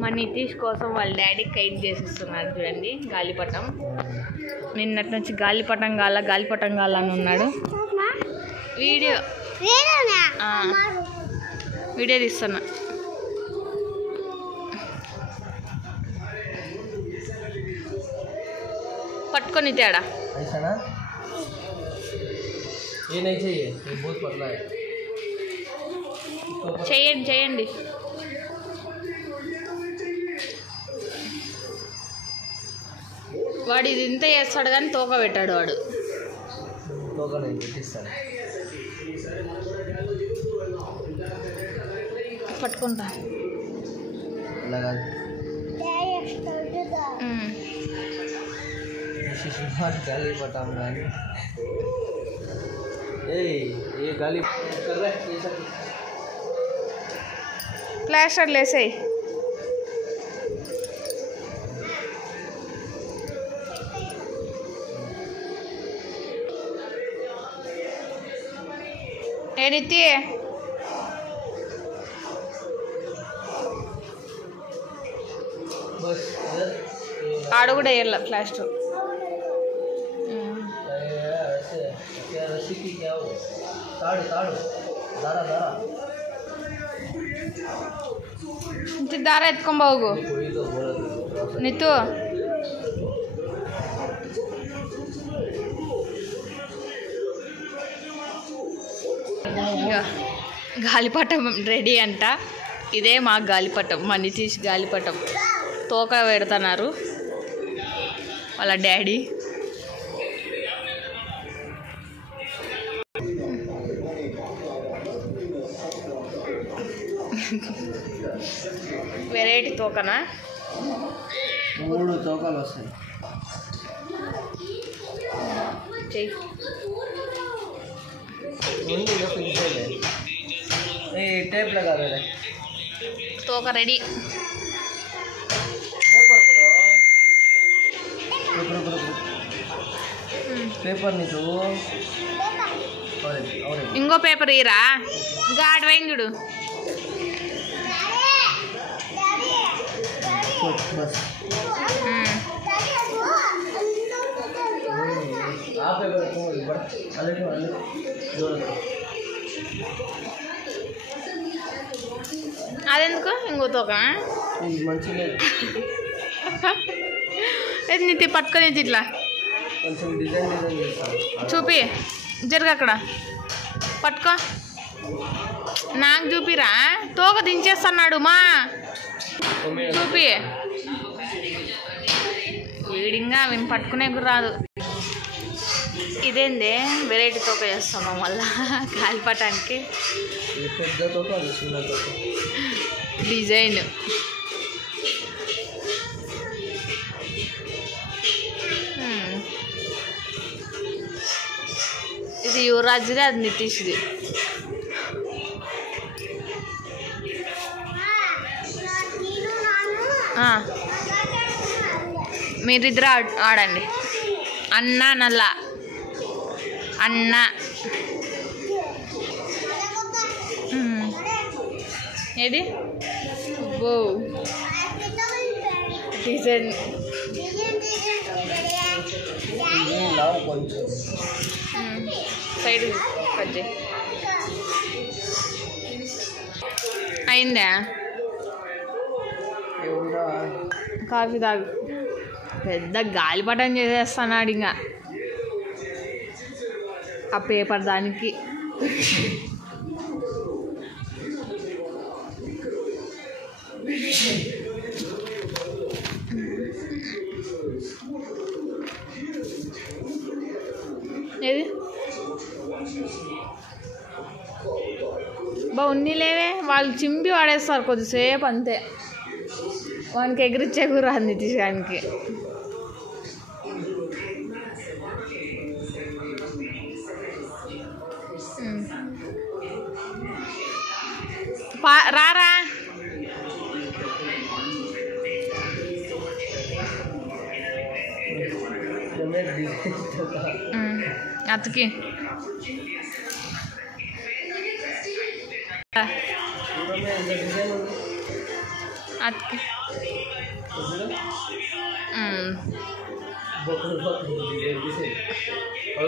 మా నితీష్ కోసం వాళ్ళ డాడీ కైట్ చేసిస్తున్నారు చూడండి, గాలిపటం. నిన్నటి నుంచి గాలిపటం గాల అని ఉన్నాడు. వీడియో తీస్తున్నా. పట్టుకొని తేడా చేయండి. వాడు ఇది ఇంత చేస్తాడు కానీ తోక పెట్టాడు వాడు. పట్టుకుంటా. गालीपटम ये गाली कर रहा है प्लास्टर ले से नीति आड़ కూడా వేయాల ప్లాస్టర్. దార ఎత్తుకొని బాగు నీతు. గాలిపటం రెడీ అంట. ఇదే మా గాలిపటం, మా నితీష్ గాలిపటం. తోక పెడుతున్నారు వాళ్ళ డాడీ. వెరైటీ తోకనా? 3 తోకలు వస్తాయి. टेप लगा दे रहे. तोका रेडी. पेपर नहीं तो इंगो पेपर इरा गाड वेंजुडु बस आ पेपर को बड़ अलग जोड़ అదెందుకు ఇంకో తోక నీతి పట్టుకొని ఇట్లా చూపి జరుగు అక్కడ పట్టుకో. నాకు చూపిరా, తోక దించేస్తున్నాడు మా. చూపి వీడింగా విని పట్టుకునే రాదు. ఇదేంది వెరైటీ తోక చేస్తున్నాం మళ్ళా గాలిపటానికి. డిజైన్ ఇది యువరాజ్ది, అది నితీష్ది. మీరిద్దరు ఆడండి. అన్న నల్ల అన్న ఏది బో డిజైన్ సైడ్ కట్ చేయి. అయిందా? కాఫీ తాగు. పెద్ద గాలిపటం చేసేస్తున్నాడు ఇంకా ఆ పేపర్ దానికి. ఏది బా ఉన్ని లేవే, వాళ్ళు చింపి వాడేస్తారు కొద్దిసేపు అంతే. వానికి ఎగిరిచ్చే కూర నితీష్ గారికి. రారా అతకి అతికి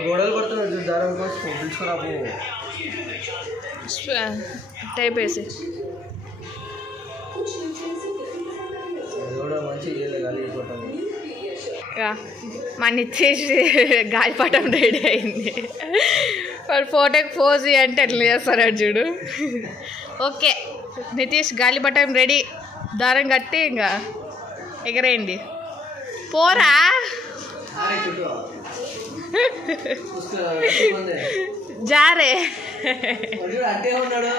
గోడలు పడుతున్నాడు దారం కోసం పిలుచుకురాపు టైప్ వేసి అది కూడా మంచిగా గాలిపటం మన ఇచ్చేసి గాలిపటం రెడీ అయింది. వాడు ఫోటోకి పోజ్ అంటే ఎట్లా చేస్తారా చూడు. ఓకే నితీష్ గాలిపటం రెడీ. దారం కట్టి ఇంకా ఎగరేయండి. పోరా జారే అంటే ఉన్నాడు.